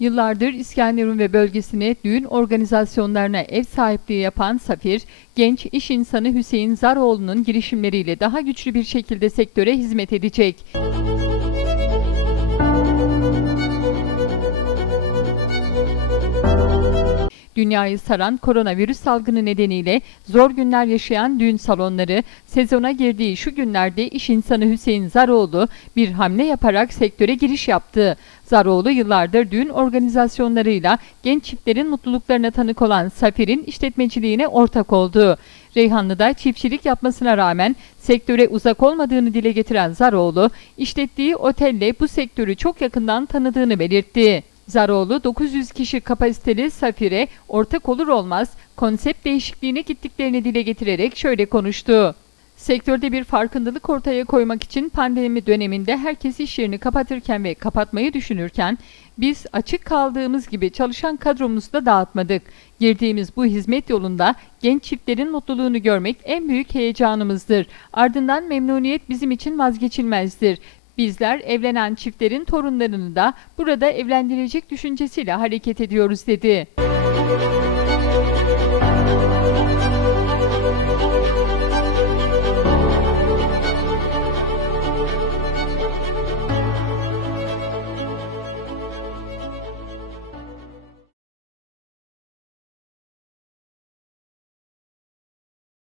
Yıllardır İskenderun ve bölgesine düğün organizasyonlarına ev sahipliği yapan Safir, genç iş insanı Hüseyin Zaroğlu'nun girişimleriyle daha güçlü bir şekilde sektöre hizmet edecek. Dünyayı saran koronavirüs salgını nedeniyle zor günler yaşayan düğün salonları sezona girdiği şu günlerde iş insanı Hüseyin Zaroğlu bir hamle yaparak sektöre giriş yaptı. Zaroğlu yıllardır düğün organizasyonlarıyla genç çiftlerin mutluluklarına tanık olan Safir'in işletmeciliğine ortak oldu. Reyhanlı'da çiftçilik yapmasına rağmen sektöre uzak olmadığını dile getiren Zaroğlu, işlettiği otelle bu sektörü çok yakından tanıdığını belirtti. Zaroğlu 900 kişi kapasiteli Safir'e ortak olur olmaz konsept değişikliğine gittiklerini dile getirerek şöyle konuştu. Sektörde bir farkındalık ortaya koymak için pandemi döneminde herkes iş yerini kapatırken ve kapatmayı düşünürken biz açık kaldığımız gibi çalışan kadromuzu da dağıtmadık. Girdiğimiz bu hizmet yolunda genç çiftlerin mutluluğunu görmek en büyük heyecanımızdır. Ardından memnuniyet bizim için vazgeçilmezdir. Bizler evlenen çiftlerin torunlarını da burada evlendirecek düşüncesiyle hareket ediyoruz dedi.